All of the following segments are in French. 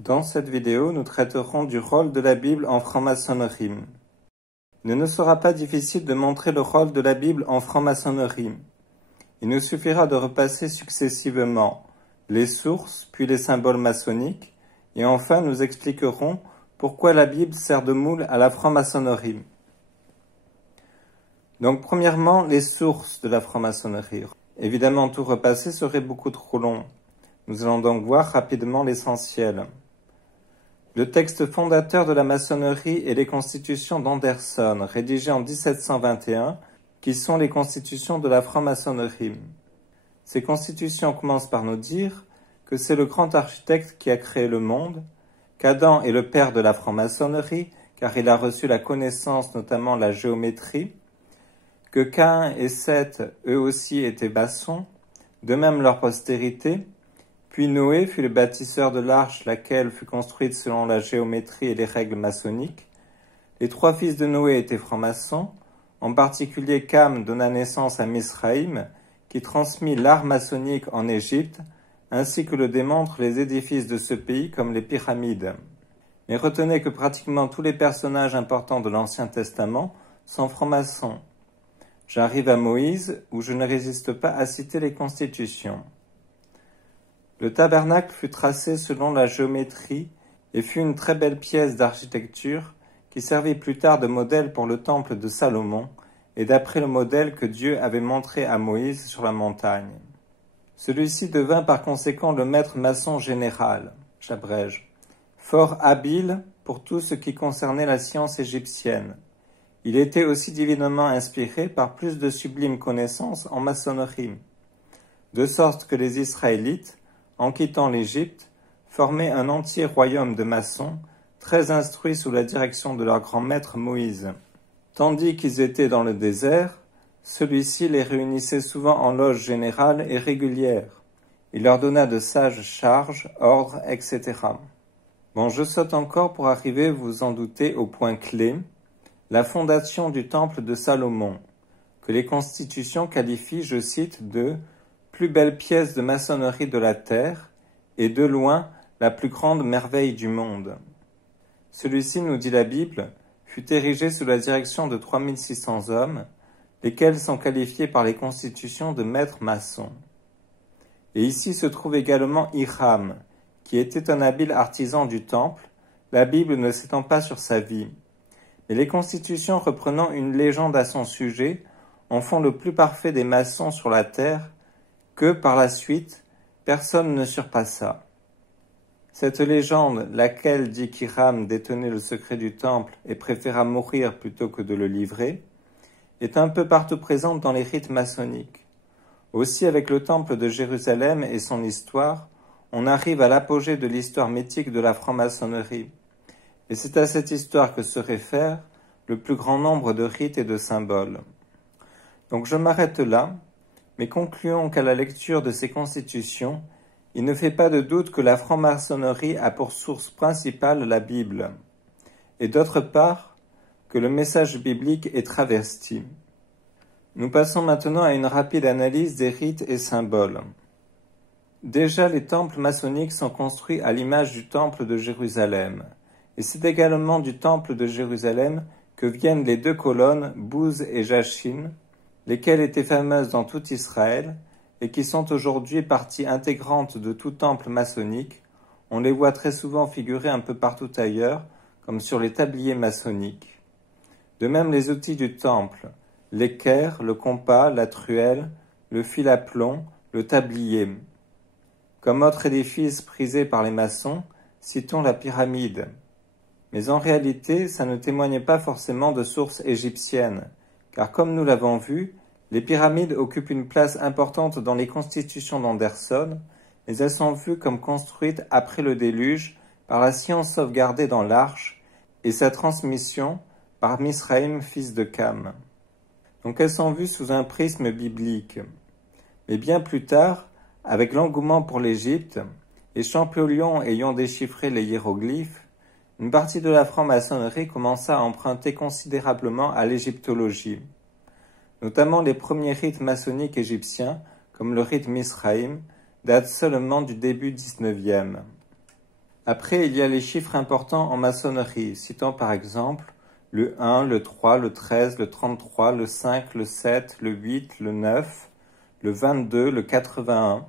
Dans cette vidéo, nous traiterons du rôle de la Bible en franc-maçonnerie. Il ne sera pas difficile de montrer le rôle de la Bible en franc-maçonnerie. Il nous suffira de repasser successivement les sources, puis les symboles maçonniques, et enfin nous expliquerons pourquoi la Bible sert de moule à la franc-maçonnerie. Donc premièrement, les sources de la franc-maçonnerie. Évidemment, tout repasser serait beaucoup trop long. Nous allons donc voir rapidement l'essentiel. Le texte fondateur de la maçonnerie est les constitutions d'Anderson, rédigées en 1721, qui sont les constitutions de la franc-maçonnerie. Ces constitutions commencent par nous dire que c'est le grand architecte qui a créé le monde, qu'Adam est le père de la franc-maçonnerie, car il a reçu la connaissance, notamment la géométrie, que Caïn et Seth, eux aussi, étaient maçons, de même leur postérité. Puis Noé fut le bâtisseur de l'arche, laquelle fut construite selon la géométrie et les règles maçonniques. Les trois fils de Noé étaient francs-maçons, en particulier Cam donna naissance à Misraïm, qui transmit l'art maçonnique en Égypte, ainsi que le démontrent les édifices de ce pays comme les pyramides. Mais retenez que pratiquement tous les personnages importants de l'Ancien Testament sont francs-maçons. J'arrive à Moïse, où je ne résiste pas à citer les constitutions. Le tabernacle fut tracé selon la géométrie et fut une très belle pièce d'architecture qui servit plus tard de modèle pour le temple de Salomon et d'après le modèle que Dieu avait montré à Moïse sur la montagne. Celui-ci devint par conséquent le maître maçon général, j'abrège, fort habile pour tout ce qui concernait la science égyptienne. Il était aussi divinement inspiré par plus de sublimes connaissances en maçonnerie, de sorte que les Israélites, en quittant l'Égypte, formaient un entier royaume de maçons, très instruits sous la direction de leur grand maître Moïse. Tandis qu'ils étaient dans le désert, celui-ci les réunissait souvent en loges générales et régulières. Il leur donna de sages charges, ordres, etc. Bon, je saute encore pour arriver, vous en doutez, au point clé, la fondation du temple de Salomon, que les constitutions qualifient, je cite, de plus belle pièce de maçonnerie de la terre, et de loin la plus grande merveille du monde. Celui-ci, nous dit la Bible, fut érigé sous la direction de 3600 hommes, lesquels sont qualifiés par les constitutions de maîtres maçons. Et ici se trouve également Hiram, qui était un habile artisan du temple, la Bible ne s'étend pas sur sa vie. Mais les constitutions reprenant une légende à son sujet en font le plus parfait des maçons sur la terre, que, par la suite, personne ne surpassa. Cette légende, laquelle dit qu'Hiram détenait le secret du temple et préféra mourir plutôt que de le livrer, est un peu partout présente dans les rites maçonniques. Aussi, avec le temple de Jérusalem et son histoire, on arrive à l'apogée de l'histoire mythique de la franc-maçonnerie. Et c'est à cette histoire que se réfère le plus grand nombre de rites et de symboles. Donc je m'arrête là, mais concluons qu'à la lecture de ces constitutions, il ne fait pas de doute que la franc-maçonnerie a pour source principale la Bible, et d'autre part, que le message biblique est travesti. Nous passons maintenant à une rapide analyse des rites et symboles. Déjà, les temples maçonniques sont construits à l'image du temple de Jérusalem, et c'est également du temple de Jérusalem que viennent les deux colonnes, Bouz et Jachin, lesquelles étaient fameuses dans tout Israël et qui sont aujourd'hui partie intégrante de tout temple maçonnique. On les voit très souvent figurer un peu partout ailleurs, comme sur les tabliers maçonniques. De même, les outils du temple, l'équerre, le compas, la truelle, le fil à plomb, le tablier. Comme autre édifice prisé par les maçons, citons la pyramide. Mais en réalité, ça ne témoigne pas forcément de sources égyptiennes, car comme nous l'avons vu, les pyramides occupent une place importante dans les constitutions d'Anderson, mais elles sont vues comme construites après le déluge par la science sauvegardée dans l'arche et sa transmission par Misraïm, fils de Cam. Donc elles sont vues sous un prisme biblique. Mais bien plus tard, avec l'engouement pour l'Égypte, et Champollion ayant déchiffré les hiéroglyphes, une partie de la franc-maçonnerie commença à emprunter considérablement à l'égyptologie. Notamment les premiers rites maçonniques égyptiens, comme le rite Misraïm, datent seulement du début XIXe. Après, il y a les chiffres importants en maçonnerie, citant par exemple le 1, le 3, le 13, le 33, le 5, le 7, le 8, le 9, le 22, le 81.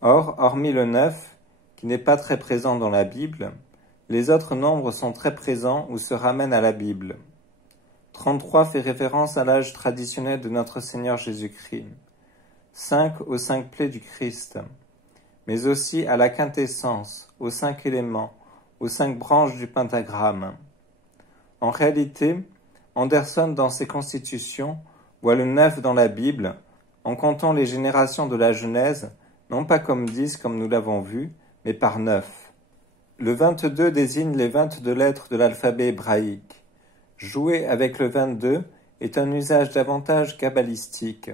Or, hormis le 9, qui n'est pas très présent dans la Bible, les autres nombres sont très présents ou se ramènent à la Bible. 33 fait référence à l'âge traditionnel de notre Seigneur Jésus-Christ. 5 aux 5 plaies du Christ, mais aussi à la quintessence, aux 5 éléments, aux 5 branches du pentagramme. En réalité, Anderson, dans ses constitutions, voit le 9 dans la Bible, en comptant les générations de la Genèse, non pas comme 10 comme nous l'avons vu, mais par 9. Le 22 désigne les 22 lettres de l'alphabet hébraïque. Jouer avec le 22 est un usage davantage kabbalistique.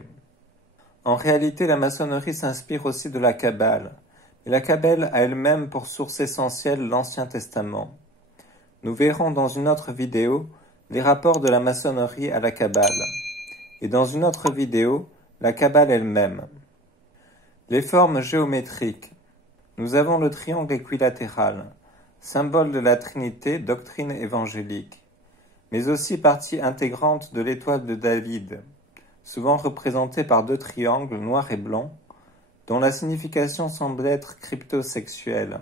En réalité, la maçonnerie s'inspire aussi de la Kabbale, mais la Kabbale a elle-même pour source essentielle l'Ancien Testament. Nous verrons dans une autre vidéo les rapports de la maçonnerie à la Kabbale, et dans une autre vidéo, la Kabbale elle-même. Les formes géométriques. Nous avons le triangle équilatéral, symbole de la Trinité, doctrine évangélique, mais aussi partie intégrante de l'étoile de David, souvent représentée par 2 triangles noirs et blancs, dont la signification semble être cryptosexuelle.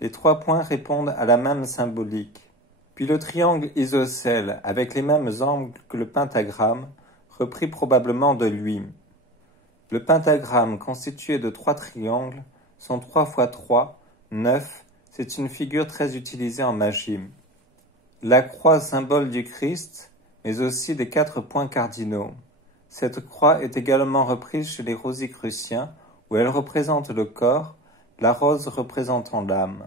Les 3 points répondent à la même symbolique. Puis le triangle isocèle, avec les mêmes angles que le pentagramme, repris probablement de lui. Le pentagramme, constitué de 3 triangles, sont 3 x 3, 9, c'est une figure très utilisée en magie. La croix, symbole du Christ, mais aussi des 4 points cardinaux. Cette croix est également reprise chez les Rosicruciens, où elle représente le corps, la rose représentant l'âme.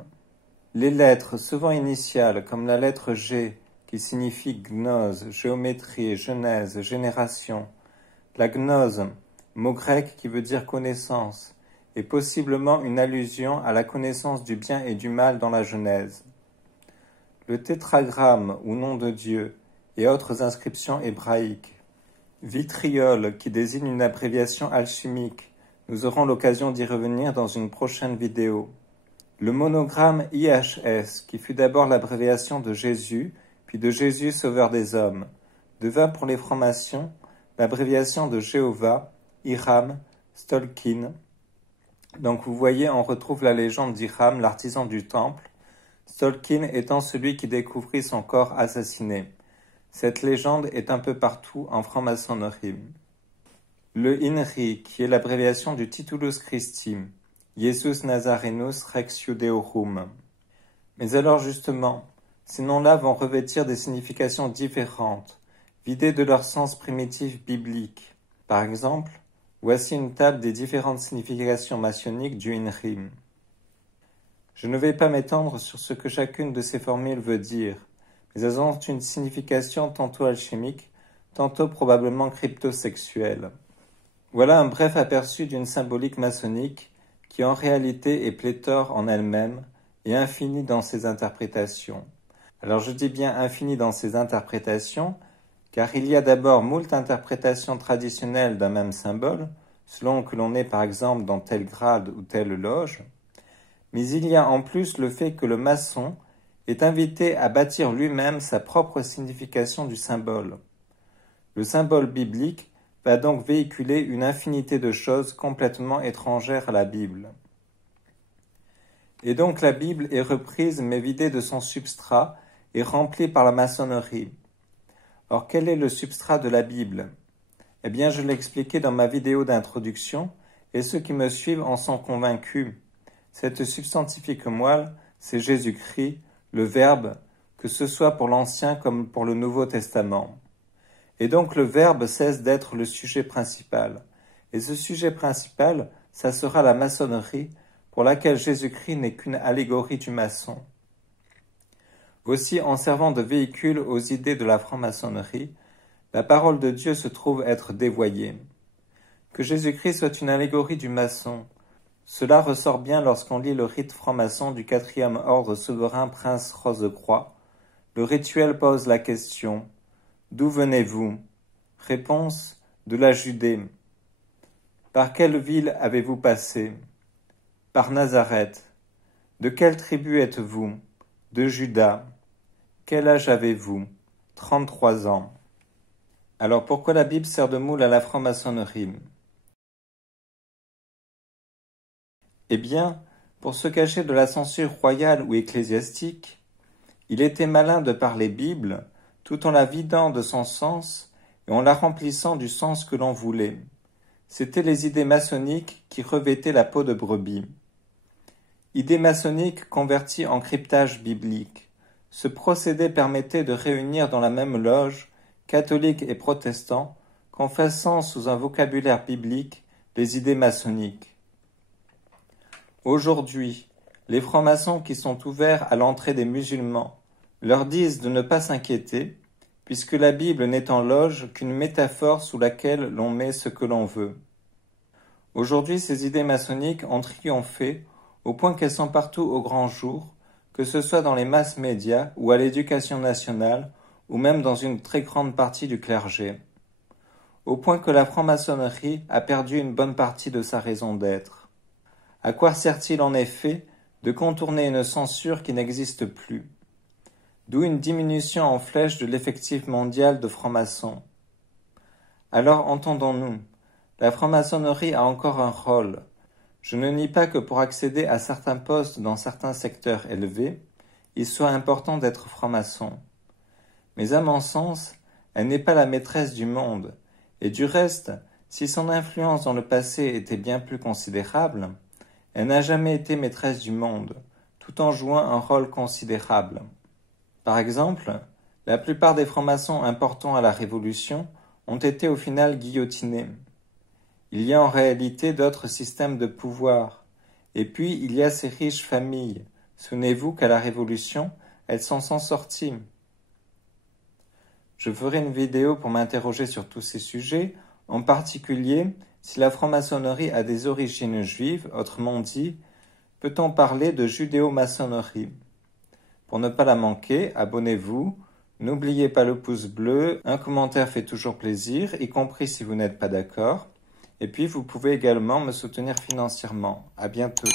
Les lettres, souvent initiales, comme la lettre G, qui signifie gnose, géométrie, genèse, génération. La gnose, mot grec qui veut dire connaissance, est possiblement une allusion à la connaissance du bien et du mal dans la Genèse. Le tétragramme, ou nom de Dieu, et autres inscriptions hébraïques. Vitriol, qui désigne une abréviation alchimique. Nous aurons l'occasion d'y revenir dans une prochaine vidéo. Le monogramme IHS, qui fut d'abord l'abréviation de Jésus, puis de Jésus sauveur des hommes, devint pour les francs-maçons l'abréviation de Jéhovah, Hiram, Stolkin. Donc vous voyez, on retrouve la légende d'Hiram, l'artisan du temple, Stolkin étant celui qui découvrit son corps assassiné. Cette légende est un peu partout en franc-maçonnerie. Le INRI, qui est l'abréviation du Titulus Christi, Jesus Nazarenus Rex Judeorum. Mais alors justement, ces noms-là vont revêtir des significations différentes, vidées de leur sens primitif biblique. Par exemple, voici une table des différentes significations maçonniques du INRI. Je ne vais pas m'étendre sur ce que chacune de ces formules veut dire, mais elles ont une signification tantôt alchimique, tantôt probablement cryptosexuelle. Voilà un bref aperçu d'une symbolique maçonnique qui en réalité est pléthore en elle-même et infinie dans ses interprétations. Alors je dis bien infinie dans ses interprétations, car il y a d'abord moult interprétations traditionnelles d'un même symbole, selon que l'on est par exemple dans tel grade ou telle loge, mais il y a en plus le fait que le maçon est invité à bâtir lui-même sa propre signification du symbole. Le symbole biblique va donc véhiculer une infinité de choses complètement étrangères à la Bible. Et donc la Bible est reprise mais vidée de son substrat et remplie par la maçonnerie. Or, quel est le substrat de la Bible? Eh bien, je l'ai expliqué dans ma vidéo d'introduction, et ceux qui me suivent en sont convaincus. Cette substantifique moelle, c'est Jésus-Christ, le Verbe, que ce soit pour l'Ancien comme pour le Nouveau Testament. Et donc le Verbe cesse d'être le sujet principal. Et ce sujet principal, ça sera la maçonnerie, pour laquelle Jésus-Christ n'est qu'une allégorie du maçon. Aussi, en servant de véhicule aux idées de la franc-maçonnerie, la parole de Dieu se trouve être dévoyée. Que Jésus-Christ soit une allégorie du maçon, cela ressort bien lorsqu'on lit le rite franc-maçon du 4e ordre souverain Prince Rose-Croix. Le rituel pose la question « D'où venez-vous » Réponse « De la Judée ». Par quelle ville avez-vous passé ? Par Nazareth. De quelle tribu êtes-vous? De Juda. Quel âge avez-vous? 33 ans. Alors pourquoi la Bible sert de moule à la franc-maçonnerie? Eh bien, pour se cacher de la censure royale ou ecclésiastique, il était malin de parler Bible tout en la vidant de son sens et en la remplissant du sens que l'on voulait. C'étaient les idées maçonniques qui revêtaient la peau de brebis. Idées maçonniques converties en cryptage biblique. Ce procédé permettait de réunir dans la même loge catholiques et protestants, confessant sous un vocabulaire biblique les idées maçonniques. Aujourd'hui, les francs-maçons qui sont ouverts à l'entrée des musulmans leur disent de ne pas s'inquiéter, puisque la Bible n'est en loge qu'une métaphore sous laquelle l'on met ce que l'on veut. Aujourd'hui, ces idées maçonniques ont triomphé au point qu'elles sont partout au grand jour, que ce soit dans les masses médias ou à l'éducation nationale, ou même dans une très grande partie du clergé. Au point que la franc-maçonnerie a perdu une bonne partie de sa raison d'être. À quoi sert-il en effet de contourner une censure qui n'existe plus? D'où une diminution en flèche de l'effectif mondial de francs-maçons. Alors entendons-nous, la franc-maçonnerie a encore un rôle. Je ne nie pas que pour accéder à certains postes dans certains secteurs élevés, il soit important d'être franc-maçon. Mais à mon sens, elle n'est pas la maîtresse du monde, et du reste, si son influence dans le passé était bien plus considérable, elle n'a jamais été maîtresse du monde, tout en jouant un rôle considérable. Par exemple, la plupart des francs-maçons importants à la Révolution ont été au final guillotinés. Il y a en réalité d'autres systèmes de pouvoir, et puis il y a ces riches familles. Souvenez-vous qu'à la Révolution, elles s'en sont sorties. Je ferai une vidéo pour m'interroger sur tous ces sujets, en particulier si la franc-maçonnerie a des origines juives, autrement dit, peut-on parler de judéo-maçonnerie? Pour ne pas la manquer, abonnez-vous, n'oubliez pas le pouce bleu, un commentaire fait toujours plaisir, y compris si vous n'êtes pas d'accord, et puis vous pouvez également me soutenir financièrement. À bientôt.